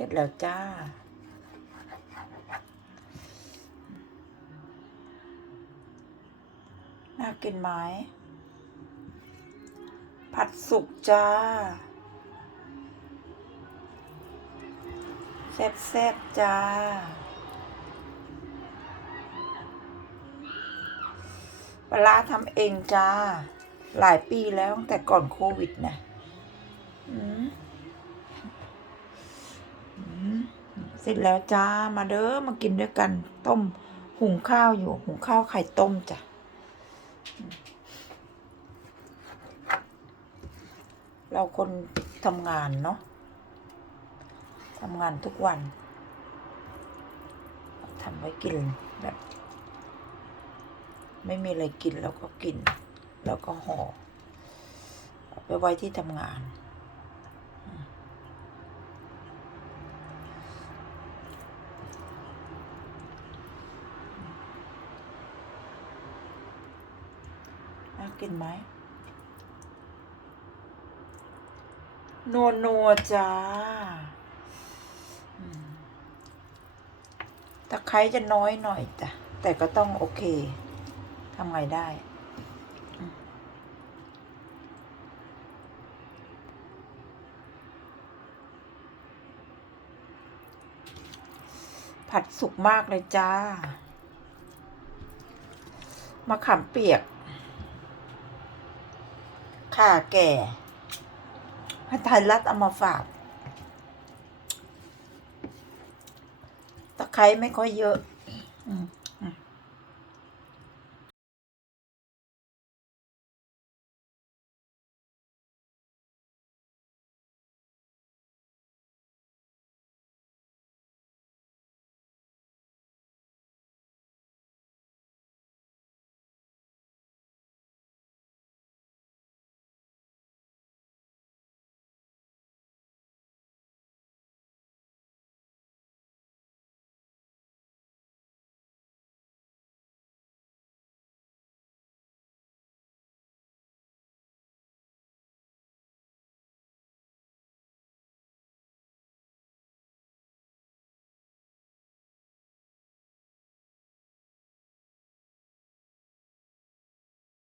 ร็จแล้วจ้า น่ากินไหมผัดสุกจ้าแซ่บๆจ้าปลาร้าทำเองจ้า หลายปีแล้วตั้งแต่ก่อนโควิดนะ อืมอืม เสร็จแล้วจ้ามาเด้อมากินด้วยกัน ต้มหุงข้าวอยู่ หุงข้าวไข่ต้มจ้ะเราคนทำงานเนาะทำงานทุกวันทำไว้กินแบบ ไม่มีอะไรกินแล้วก็กิน แล้วก็ห่อเอไปไว้ที่ทำงาน น่ากินไหมนัวนัวจ้าตะไคร้จะน้อยหน่อยจ้ะ แต่ก็ต้องโอเคทำไงได้ผัดสุกมากเลยจ้ามะขามเปียก ข่าแก่พระไทยรัฐเอามาฝาก ตะไคร้ไม่ค่อยเยอะ อืม